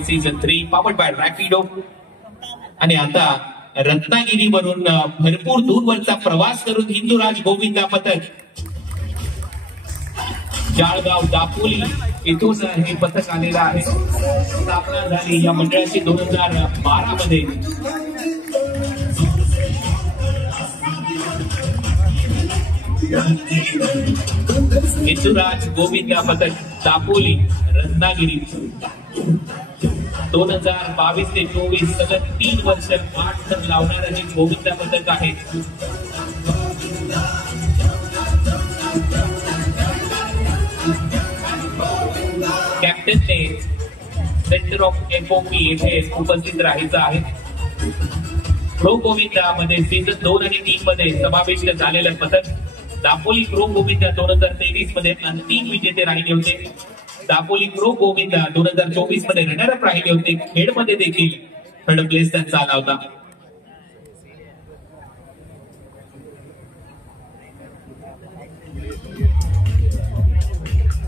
Point season 3 powered by Rapido. आणि आता रत्नागिरीवरून भरपूर दूरवरचा प्रवास करून हिंदुराज गोविंदा पथक जाळगाव दापोली इथून हे पथक आलेलं आहे. स्थापना झाली या मंडळाची 2012 मध्ये. हिंदुराज गोविंदा पथक दापोली रत्नागिरी 2022 ते 24 सलग 3 वर्ष 8 टन लावणारं हे गोविंदा पथक आहे. कॅप्टनने सेंटर ऑफ एफओपी येथे उपस्थित राहायचं आहे. प्रो गोविंदा मध्ये सीझन 2 आणि 3 मध्ये समाविष्ट झालेलं पथक दापोली प्रो गोविंदा 2023 मध्ये अंतिम विजेते राहिले होते. दापोली प्रो गोविंदा 2024 मध्ये रनरअप राहिले होते. खेडमध्ये देखील थर्ड प्लेस त्यांचा आला होता.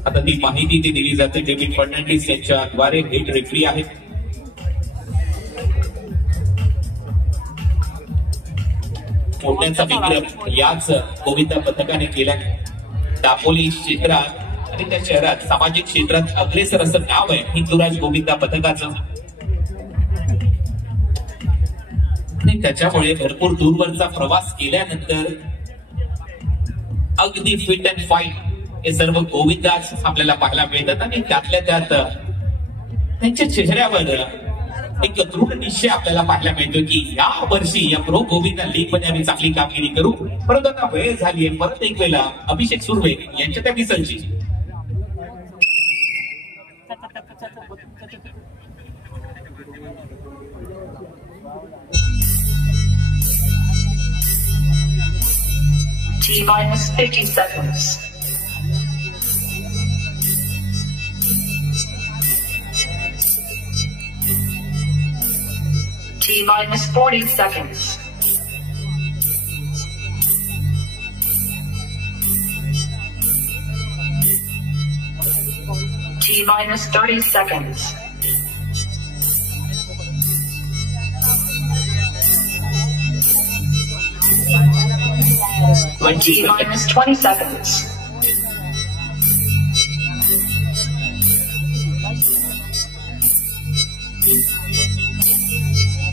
आता ती माहिती ती दिली जाते डेव्हिड फर्नांडिस यांच्या द्वारे. हेड रेफरी आहेत. मोठ्यांचा विक्रम याच गोविंदा पथकाने केला. दापोली क्षेत्रात आणि त्या शहरात सामाजिक क्षेत्रात अग्रेसर असं नाव आहे हिंदुराज गोविंदा पथकाचं. आणि त्याच्यामुळे भरपूर दूरवरचा प्रवास केल्यानंतर अगदी फिट अँड फाईन हे सर्व गोविंदाच आपल्याला पाहायला मिळतात. आणि त्यातल्या त्यात त्यांच्या चेहऱ्यावर एक दृढ निश्चय आपल्याला पाहायला मिळतो की या वर्षी या प्रो गोविंदा लीग मध्ये आम्ही चांगली कामगिरी करू. परंतु आता वेळ झाली आहे परत एक वेळा अभिषेक सुर्वे यांच्या त्या विसलची. T-50 seconds. T-40 seconds. T-30 seconds. T-20 seconds.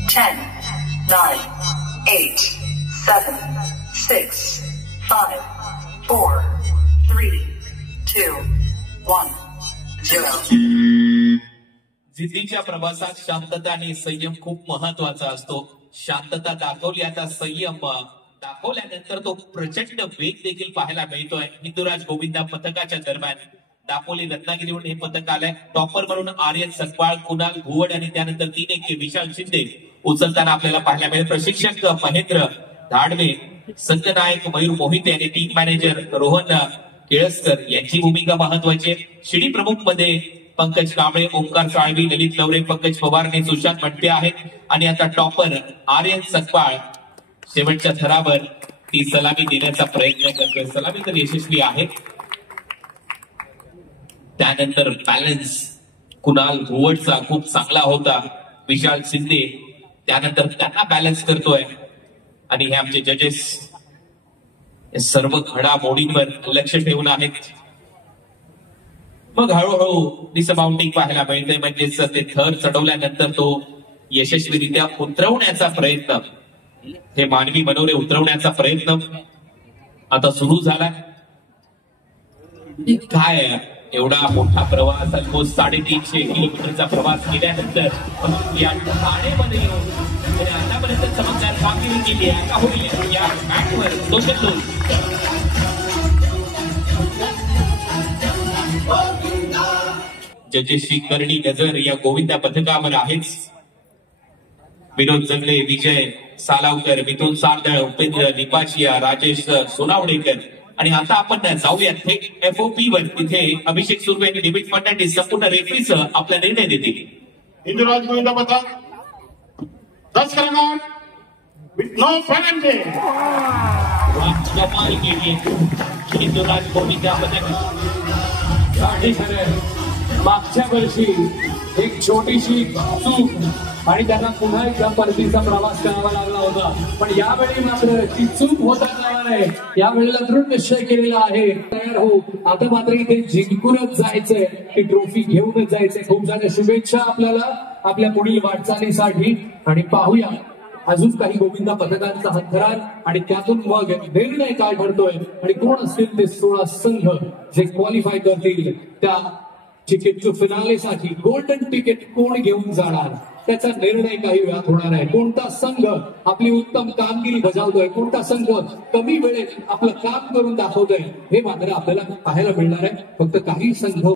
10, 9, 8, 7, 6, 5, 4, 3, 2, 1, 0. जिद्दीच्या प्रवासात शांतता आणि संयम खूप महत्वाचा असतो. शांतता दाखवली, आता संयम दाखवल्यानंतर तो प्रचंड वेग देखील पाहायला मिळतोय हिंदुराज गोविंदा पथकाच्या दरम्यान. दापोली रत्नागिरीवरून हे पथक आलंय. टॉपर म्हणून आर्यन सकपाळ, कुणाल भुवड आणि त्यानंतर 3 विशाल शिंदे उचलताना आपल्याला पाहायला मिळेल. प्रशिक्षक महेंद्र धाडवे, संघनायक मयूर मोहिते आणि टीम मॅनेजर रोहन केळसकर यांची भूमिका महत्वाची आहे. शिडी प्रमुख मध्ये पंकज कांबळे, ओंकार साळवी, ललित लवरे, पंकज पवारने, सुशांत मंटे आहेत. आणि आता टॉपर आर्यन सकपाळ शेवटच्या थरावर ती सलामी देण्याचा प्रयत्न करतोय. सलामी तर यशस्वी आहे. त्यानंतर बॅलन्स कुणाल भुवडचा खूप चांगला होता. विशाल शिंदे त्यानंतर त्यांना बॅलन्स करतोय. आणि हे आमचे जजेस सर्व घडामोडींवर लक्ष ठेवून आहेत. मग हळूहळू डिसमाउंटिंग पाहायला मिळते. म्हणजेच ते थर चढवल्यानंतर तो यशस्वीरित्या उतरवण्याचा प्रयत्न, हे मानवी मनोरे उतरवण्याचा प्रयत्न आता सुरू झाला. काय एवढा मोठा प्रवास, ऑलमोस्ट 350 किलोमीटरचा प्रवास केल्यानंतर या ठाणेमध्ये येऊन आतापर्यंत चमकदार कामगिरी केली आहे. आता होईल या मॅचवर 2-2. जजेसची करडी नजर या गोविंदा पथकावर आहेच. विनोद जंगले, विजय सालावकर, मिथुन सारदळ, उपेंद्र निपाशिया, राजेश सोनावडेकर. आणि आता आपण जाऊया थेट एफओपी वर. तिथे अभिषेक सुर्वे आणि डेव्हिड फर्नांडिस संपूर्ण रेफरीसह आपला निर्णय देतील. हिंदुराज गोविंदा पथक 10 क्रमांक विथ नो पेनल्टी. कमाल केली हिंदुराज गोविंदा पथक. मागच्या वर्षी एक छोटीशी चूक आणि त्यांना पुन्हा एकदा परतीचा प्रवास करावा लागला होता, पण यावेळी मात्र ती चूक होता कामा नये. यावेळेला दृढ निश्चय केलेला आहे, तयार हो, आता मात्र इथे जिंकूनच जायचंय, ती ट्रॉफी घेऊनच जायचंय. खूप साऱ्या शुभेच्छा आपल्याला आपल्या पुढील वाटचालीसाठी. आणि पाहूया अजून काही गोविंदा पथकांचा हत्यार आणि त्यातून मग निर्णय काय ठरतोय आणि कोण असतील ते 16 संघ जे क्वालिफाय करतील त्या तिकीट टू फिनालेसाठी. गोल्डन तिकीट कोण घेऊन जाणार त्याचा निर्णय काही वेळात होणार आहे. कोणता संघ आपली उत्तम कामगिरी बजावतोय, कोणता संघ कमी वेळेत आपलं काम करून दाखवतोय हे मात्र आपल्याला पाहायला मिळणार आहे. फक्त काही संघ